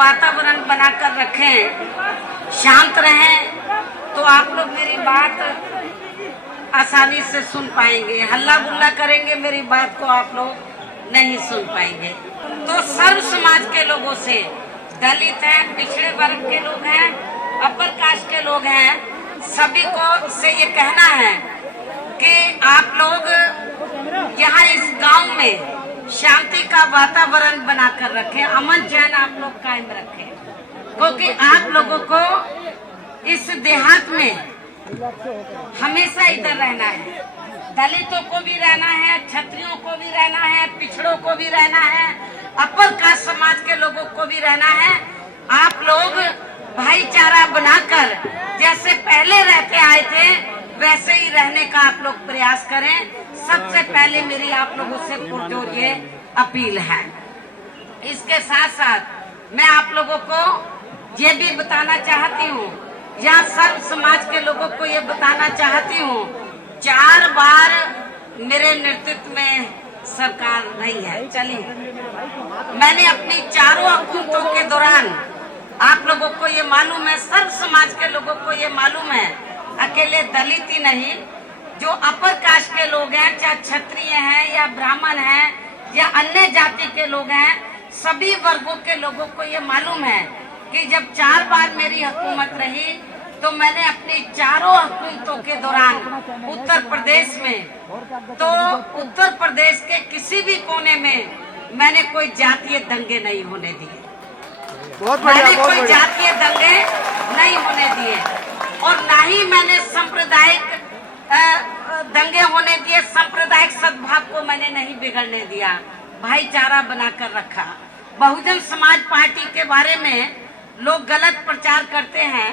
वातावरण बनाकर रखें, शांत रहें, तो आप लोग मेरी बात आसानी से सुन पाएंगे। हल्ला गुल्ला करेंगे मेरी बात को आप लोग नहीं सुन पाएंगे। तो सर्व समाज के लोगों से, दलित हैं, पिछड़े वर्ग के लोग हैं, अपर कास्ट के लोग हैं, सभी को से ये कहना है कि आप लोग यहाँ इस गांव में शांति का वातावरण बनाकर रखें, अमन चैन आप लोग कायम रखें, क्योंकि आप लोगों को इस देहात में हमेशा इधर रहना है। दलितों को भी रहना है, क्षत्रियों को भी रहना है, पिछड़ों को भी रहना है, अपर कास्ट समाज के लोगों को भी रहना है। आप लोग भाईचारा बनाकर जैसे पहले रहते आए थे वैसे ही रहने का आप लोग प्रयास करें। सबसे पहले मेरी आप लोगों से पुरजोर ये अपील है। इसके साथ साथ मैं आप लोगों को ये भी बताना चाहती हूँ, या सर्व समाज के लोगों को ये बताना चाहती हूँ, 4 बार मेरे नेतृत्व में सरकार नहीं है चली। मैंने अपनी चारों हुकूमतों के दौरान, आप लोगों को ये मालूम है, सर्व समाज के लोगों को ये मालूम है, अकेले दलित ही नहीं, जो अपर कास्ट के लोग हैं, चाहे क्षत्रिय हैं या ब्राह्मण हैं या अन्य जाति के लोग हैं, सभी वर्गों के लोगों को ये मालूम है कि जब 4 बार मेरी हुकूमत रही तो मैंने अपनी चारों हुकूमतों के दौरान उत्तर प्रदेश में, तो उत्तर प्रदेश के किसी भी कोने में मैंने कोई जातीय दंगे नहीं होने दिए। मैंने कोई जातीय दंगे नहीं होने दिए और ना ही मैंने सांप्रदायिक दंगे होने दिए। सांप्रदायिक सद्भाव को मैंने नहीं बिगड़ने दिया, भाईचारा बनाकर रखा। बहुजन समाज पार्टी के बारे में लोग गलत प्रचार करते हैं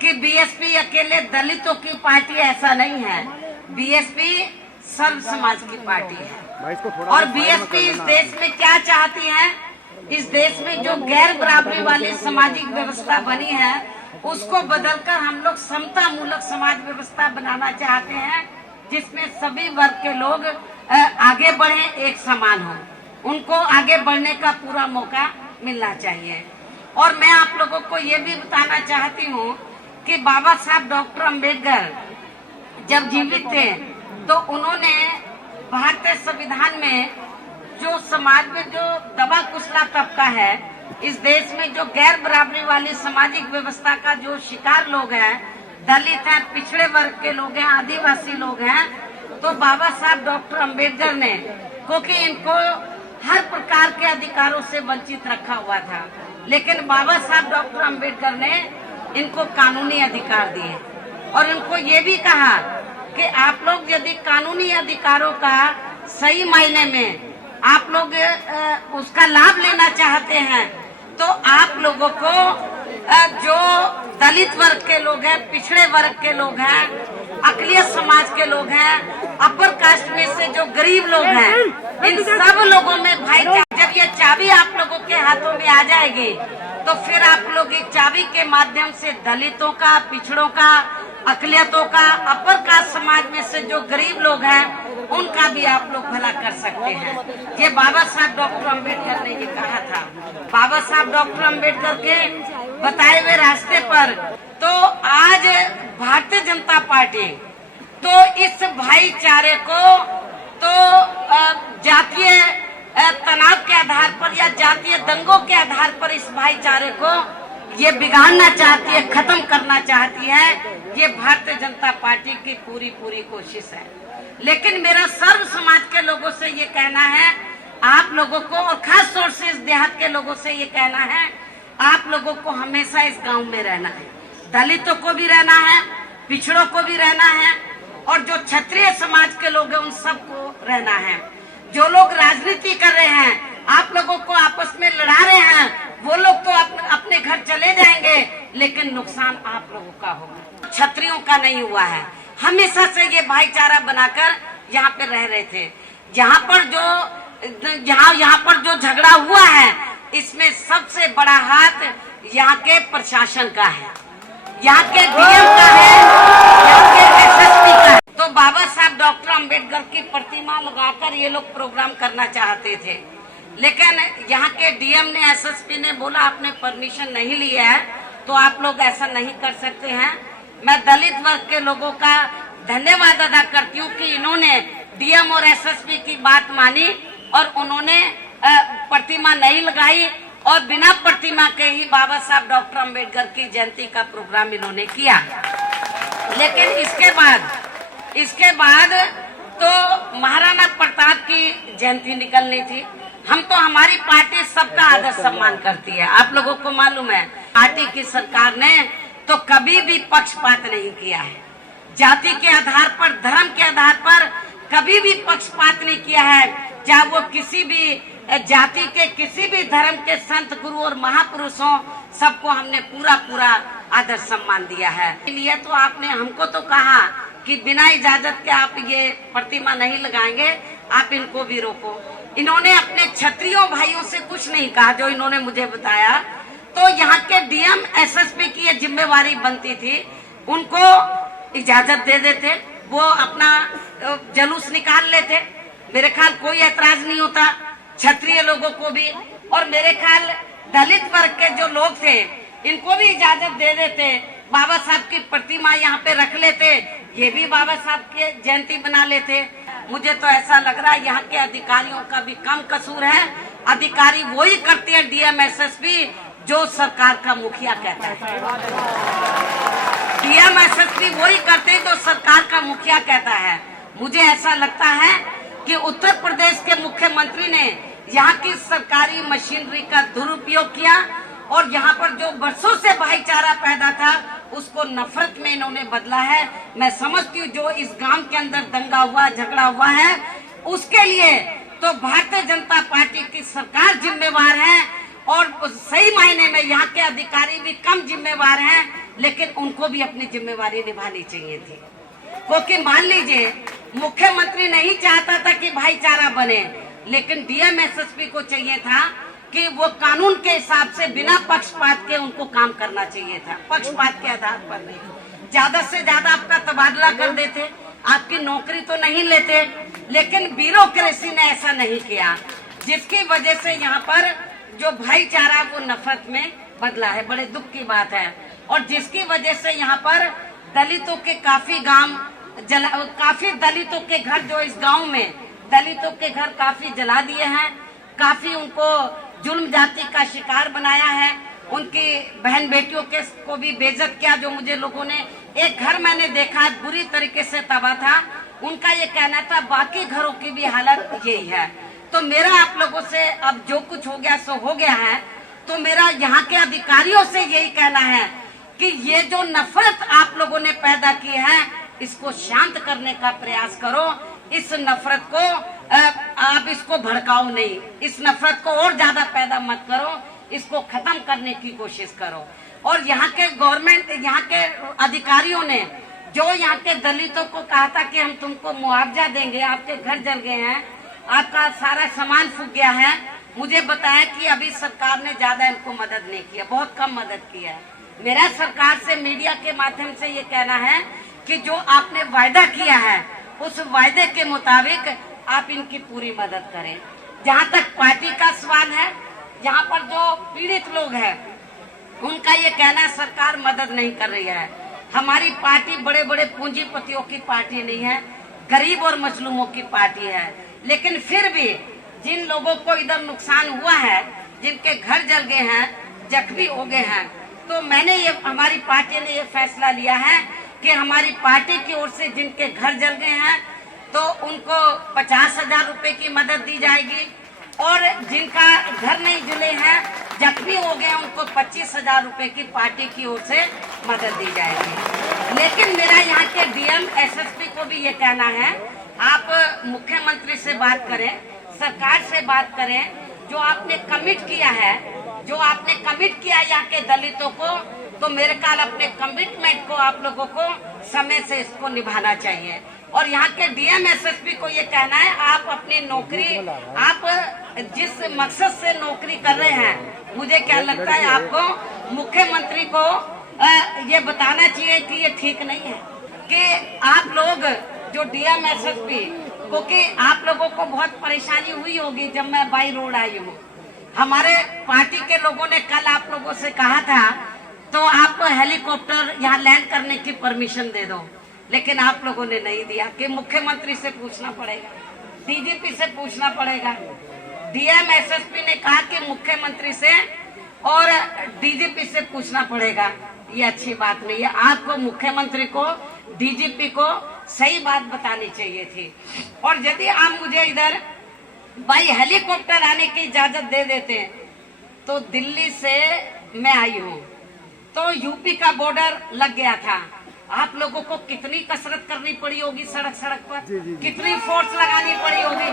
कि बीएसपी अकेले दलितों की पार्टी, ऐसा नहीं है। बीएसपी सर्व समाज की पार्टी है और बीएसपी इस देश में क्या चाहती है, इस देश में जो गैर बराबरी वाली सामाजिक व्यवस्था बनी है उसको बदलकर हम लोग समता मूलक समाज व्यवस्था बनाना चाहते हैं, जिसमें सभी वर्ग के लोग आगे बढ़े, एक समान हो, उनको आगे बढ़ने का पूरा मौका मिलना चाहिए। और मैं आप लोगों को ये भी बताना चाहती हूँ कि बाबा साहब डॉक्टर अंबेडकर जब जीवित थे तो उन्होंने भारतीय संविधान में जो समाज में जो दबा कुचला तबका है, इस देश में जो गैर बराबरी वाली सामाजिक व्यवस्था का जो शिकार लोग हैं, दलित हैं, पिछड़े वर्ग के लोग हैं, आदिवासी लोग हैं, तो बाबा साहब डॉक्टर अंबेडकर ने, क्योंकि इनको हर प्रकार के अधिकारों से वंचित रखा हुआ था, लेकिन बाबा साहब डॉक्टर अंबेडकर ने इनको कानूनी अधिकार दिए और इनको ये भी कहा कि आप लोग यदि कानूनी अधिकारों का सही मायने में आप लोग उसका लाभ लेना चाहते हैं तो आप लोगों को जो दलित वर्ग के लोग हैं, पिछड़े वर्ग के लोग हैं, अकलियत समाज के लोग हैं, अपर कास्ट में से जो गरीब लोग हैं, इन सब लोगों में भाईचारा, जब ये चाबी आप लोगों के हाथों में आ जाएगी तो फिर आप लोग इस चाबी के माध्यम से दलितों का, पिछड़ों का, अकलियतों का, अपर कास्ट समाज में से जो गरीब लोग हैं उनका भी आप लोग भला कर सकते हैं। ये बाबा साहब डॉक्टर अंबेडकर ने ये कहा था। बाबा साहब डॉक्टर अंबेडकर के बताए हुए रास्ते पर तो आज भारतीय जनता पार्टी तो इस भाईचारे को तो जातीय तनाव के आधार पर या जातीय दंगों के आधार पर इस भाईचारे को ये बिगाड़ना चाहती है, खत्म करना चाहती है। ये भारतीय जनता पार्टी की पूरी कोशिश है। लेकिन मेरा सर्व समाज के लोगों से ये कहना है, आप लोगों को, और खास तौर से इस देहात के लोगों से ये कहना है, आप लोगों को हमेशा इस गांव में रहना है। दलितों को भी रहना है, पिछड़ों को भी रहना है और जो क्षत्रिय समाज के लोग हैं उन सबको रहना है। जो लोग राजनीति कर रहे हैं, आप लोगों को आपस में लड़ा रहे हैं, वो लोग तो अपने घर चले जाएंगे, लेकिन नुकसान आप लोगों का होगा, क्षत्रियों का नहीं हुआ है। हमेशा से ये भाईचारा बनाकर यहाँ पे रह रहे थे। यहाँ पर जो झगड़ा हुआ है, इसमें सबसे बड़ा हाथ यहाँ के प्रशासन का है, यहाँ के डीएम का है, यहाँ के एसएसपी का है। तो बाबा साहब डॉक्टर अंबेडकर की प्रतिमा लगाकर ये लोग प्रोग्राम करना चाहते थे, लेकिन यहाँ के डीएम ने, एसएसपी ने बोला आपने परमिशन नहीं लिया है तो आप लोग ऐसा नहीं कर सकते हैं। मैं दलित वर्ग के लोगों का धन्यवाद अदा करती हूँ कि इन्होंने डीएम और एसएसपी की बात मानी और उन्होंने प्रतिमा नहीं लगाई और बिना प्रतिमा के ही बाबा साहब डॉक्टर अंबेडकर की जयंती का प्रोग्राम इन्होंने किया। लेकिन इसके बाद तो महाराणा प्रताप की जयंती निकलनी थी। हम तो, हमारी पार्टी सबका आदर सम्मान करती है, आप लोगों को मालूम है। पार्टी की सरकार ने तो कभी भी पक्षपात नहीं किया है, जाति के आधार पर, धर्म के आधार पर कभी भी पक्षपात नहीं किया है। चाहे वो किसी भी जाति के, किसी भी धर्म के संत, गुरु और महापुरुषों, सबको हमने पूरा आदर सम्मान दिया है। इसलिए तो आपने हमको तो कहा कि बिना इजाजत के आप ये प्रतिमा नहीं लगाएंगे, आप इनको भी रोको। इन्होंने अपने क्षत्रियों भाइयों से कुछ नहीं कहा, जो इन्होंने मुझे बताया। तो यहाँ के डीएम, एसएसपी की ये जिम्मेवारी बनती थी, उनको इजाजत दे देते, वो अपना जुलूस निकाल लेते, मेरे ख्याल कोई ऐतराज नहीं होता। क्षत्रिय लोगों को भी, और मेरे ख्याल दलित वर्ग के जो लोग थे इनको भी इजाजत दे देते, बाबा साहब की प्रतिमा यहाँ पे रख लेते, ये भी बाबा साहब की जयंती बना लेते। मुझे तो ऐसा लग रहा है यहाँ के अधिकारियों का भी कम कसूर है। अधिकारी वही करते हैं, डीएम एसएसपी, जो सरकार का मुखिया कहता है। डीएम एसएसपी वही करते हैं जो सरकार का मुखिया कहता है। मुझे ऐसा लगता है कि उत्तर प्रदेश के मुख्यमंत्री ने यहाँ की सरकारी मशीनरी का दुरुपयोग किया और यहाँ पर जो वर्षों से भाईचारा पैदा था उसको नफरत में इन्होंने बदला है। मैं समझती हूँ जो इस गांव के अंदर दंगा हुआ, झगड़ा हुआ है, उसके लिए तो भारतीय जनता पार्टी की सरकार जिम्मेवार है और सही मायने में यहाँ के अधिकारी भी कम जिम्मेवार हैं, लेकिन उनको भी अपनी जिम्मेवारी निभानी चाहिए थी। क्योंकि मान लीजिए मुख्यमंत्री नहीं चाहता था कि भाईचारा बने, लेकिन डीएम एसएसपी को चाहिए था कि वो कानून के हिसाब से बिना पक्षपात के उनको काम करना चाहिए था, पक्षपात के आधार पर नहीं। ज्यादा से ज्यादा आपका तबादला कर देते, आपकी नौकरी तो नहीं लेते, लेकिन ब्यूरोक्रेसी ने ऐसा नहीं किया, जिसकी वजह से यहाँ पर जो भाईचारा वो नफरत में बदला है। बड़े दुख की बात है। और जिसकी वजह से यहाँ पर दलितों के काफी दलितों के घर, जो इस गांव में दलितों के घर काफी जला दिए हैं, काफी उनको जुल्म जाति का शिकार बनाया है, उनकी बहन बेटियों के को भी बेइज्जत किया। जो मुझे लोगों ने, एक घर मैंने देखा बुरी तरीके से तबाह था, उनका ये कहना था बाकी घरों की भी हालत यही है। तो मेरा आप लोगों से, अब जो कुछ हो गया सो हो गया है, तो मेरा यहाँ के अधिकारियों से यही कहना है कि ये जो नफरत आप लोगों ने पैदा की है, इसको शांत करने का प्रयास करो। इस नफरत को आप इसको भड़काओ नहीं, इस नफरत को और ज्यादा पैदा मत करो, इसको खत्म करने की कोशिश करो। और यहाँ के गवर्नमेंट, यहाँ के अधिकारियों ने जो यहाँ के दलितों को कहा था कि हम तुमको मुआवजा देंगे, आपके घर जल गए हैं, आपका सारा सामान फूक गया है, मुझे बताया कि अभी सरकार ने ज्यादा इनको मदद नहीं किया, बहुत कम मदद किया है। मेरा सरकार से मीडिया के माध्यम से ये कहना है कि जो आपने वायदा किया है उस वायदे के मुताबिक आप इनकी पूरी मदद करें। जहाँ तक पार्टी का सवाल है, यहाँ पर जो पीड़ित लोग हैं उनका ये कहना सरकार मदद नहीं कर रही है। हमारी पार्टी बड़े बड़े पूंजीपतियों की पार्टी नहीं है, गरीब और मजलूमों की पार्टी है। लेकिन फिर भी जिन लोगों को इधर नुकसान हुआ है, जिनके घर जल गए हैं, जख्मी हो गए हैं, तो हमारी पार्टी ने ये फैसला लिया है कि हमारी पार्टी की ओर से जिनके घर जल गए हैं तो उनको 50,000 रुपए की मदद दी जाएगी, और जिनका घर नहीं जले हैं, जख्मी हो गए, उनको 25,000 रुपए की पार्टी की ओर से मदद दी जाएगी। लेकिन मेरा यहाँ के डीएम एसएसपी को भी ये कहना है, आप मुख्यमंत्री से बात करें, सरकार से बात करें, जो आपने कमिट किया है, जो आपने कमिट किया यहाँ के दलितों को, तो मेरे ख्याल अपने कमिटमेंट को आप लोगों को समय से इसको निभाना चाहिए। और यहाँ के डीएम एसएसपी को ये कहना है, आप अपनी नौकरी, आप जिस मकसद से नौकरी कर रहे हैं, मुझे क्या लगता है आपको मुख्यमंत्री को ये बताना चाहिए कि ये ठीक नहीं है कि आप लोग जो डीएम एसएसपी क्योंकि आप लोगों को बहुत परेशानी हुई होगी जब मैं बाई रोड आई हूँ। हमारे पार्टी के लोगों ने कल आप लोगों से कहा था तो आपको हेलीकॉप्टर यहाँ लैंड करने की परमिशन दे दो, लेकिन आप लोगों ने नहीं दिया कि मुख्यमंत्री से पूछना पड़ेगा, डीजीपी से पूछना पड़ेगा। डीएम एसएसपी ने कहा कि मुख्यमंत्री से और डीजीपी से पूछना पड़ेगा। ये अच्छी बात नहीं है। आपको मुख्यमंत्री को, डीजीपी को सही बात बतानी चाहिए थी। और यदि आप मुझे इधर भाई हेलीकॉप्टर आने की इजाजत दे देते तो दिल्ली से मैं आई हूँ तो यूपी का बॉर्डर लग गया था। आप लोगों को कितनी कसरत करनी पड़ी होगी सड़क सड़क पर, कितनी फोर्स लगानी पड़ी होगी।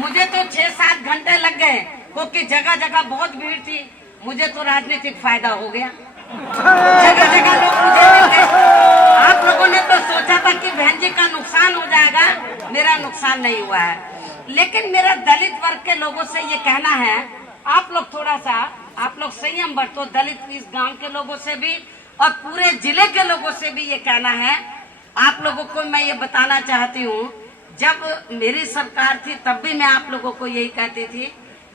मुझे तो 6-7 घंटे लग गए क्योंकि जगह जगह बहुत भीड़ थी। मुझे तो राजनीतिक फायदा हो गया, जगह जगह लोग मुझे मिल गए। आप लोगों ने तो सोचा था कि बहन जी का नुकसान हो जाएगा, मेरा नुकसान नहीं हुआ है। लेकिन मेरा दलित वर्ग के लोगों से ये कहना है, आप लोग थोड़ा सा आप लोग संयम बरतो। दलित इस गांव के लोगों से भी और पूरे जिले के लोगों से भी ये कहना है। आप लोगों को मैं ये बताना चाहती हूँ, जब मेरी सरकार थी तब भी मैं आप लोगों को यही कहती थी।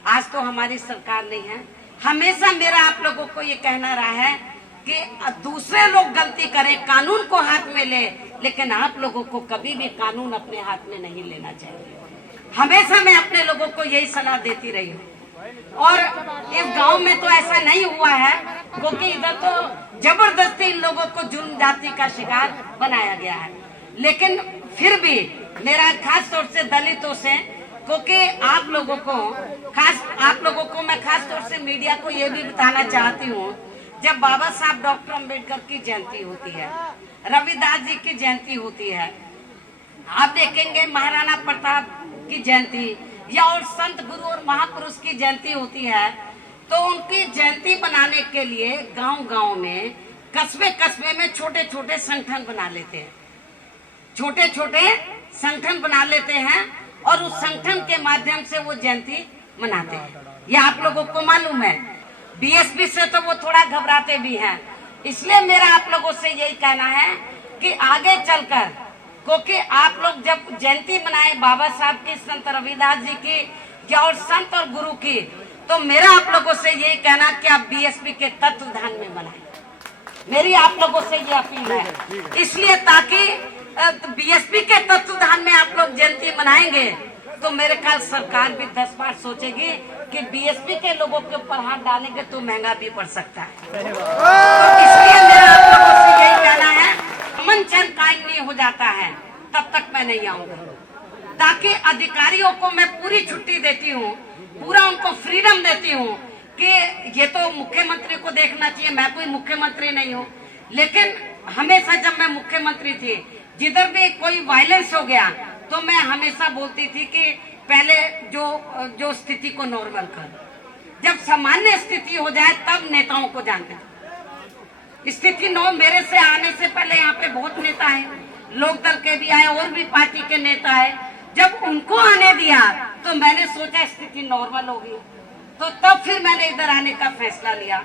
आज तो हमारी सरकार नहीं है। हमेशा मेरा आप लोगों को ये कहना रहा है कि दूसरे लोग गलती करें, कानून को हाथ में ले, लेकिन आप लोगों को कभी भी कानून अपने हाथ में नहीं लेना चाहिए। हमेशा मैं अपने लोगों को यही सलाह देती रही हूँ। और इस गांव में तो ऐसा नहीं हुआ है क्योंकि इधर तो जबरदस्ती इन लोगों को जुर्म जाति का शिकार बनाया गया है। लेकिन फिर भी मेरा खास तौर से दलितों से, क्योंकि आप लोगों को मैं खास तौर से मीडिया को ये भी बताना चाहती हूँ, जब बाबा साहब डॉक्टर अम्बेडकर की जयंती होती है, रविदास जी की जयंती होती है, आप देखेंगे महाराणा प्रताप की जयंती या और संत गुरु और महापुरुष की जयंती होती है, तो उनकी जयंती बनाने के लिए गांव-गांव में, कस्बे-कस्बे में छोटे छोटे संगठन बना लेते हैं, छोटे छोटे संगठन बना लेते हैं और उस संगठन के माध्यम से वो जयंती मनाते हैं। ये आप लोगों को मालूम है। बीएसपी से तो वो थोड़ा घबराते भी हैं। इसलिए मेरा आप लोगों से यही कहना है कि आगे चलकर, क्योंकि आप लोग जब जयंती मनाए बाबा साहब की, संत रविदास जी की या और संत और गुरु की, तो मेरा आप लोगों से यही कहना कि आप बीएसपी के तत्वाधान में मनाएं। मेरी आप लोगों से ये अपील है। इसलिए ताकि बीएसपी के तत्वाधान में आप लोग जयंती मनाएंगे तो मेरे ख्याल सरकार भी 10 बार सोचेगी कि बीएसपी के लोगों के ऊपर हाथ डालेंगे तो महंगा भी पड़ सकता है। तो इसलिए मेरा आप लोगों से यही कहना है, अमन चैन कायम नहीं हो जाता है तब तक मैं नहीं आऊंगा। ताकि अधिकारियों को मैं पूरी छुट्टी देती हूँ, पूरा उनको फ्रीडम देती हूँ कि ये तो मुख्यमंत्री को देखना चाहिए। मैं कोई मुख्यमंत्री नहीं हूँ, लेकिन हमेशा जब मैं मुख्यमंत्री थी, जिधर भी कोई वायलेंस हो गया तो मैं हमेशा बोलती थी कि पहले जो स्थिति को नॉर्मल कर, जब सामान्य स्थिति हो जाए तब नेताओं को जानते थे। स्थिति मेरे से आने से पहले यहाँ पे बहुत नेता है, लोकदल के भी आए और भी पार्टी के नेता है। जब उनको आने दिया तो मैंने सोचा स्थिति नॉर्मल होगी, तो तब फिर मैंने इधर आने का फैसला लिया।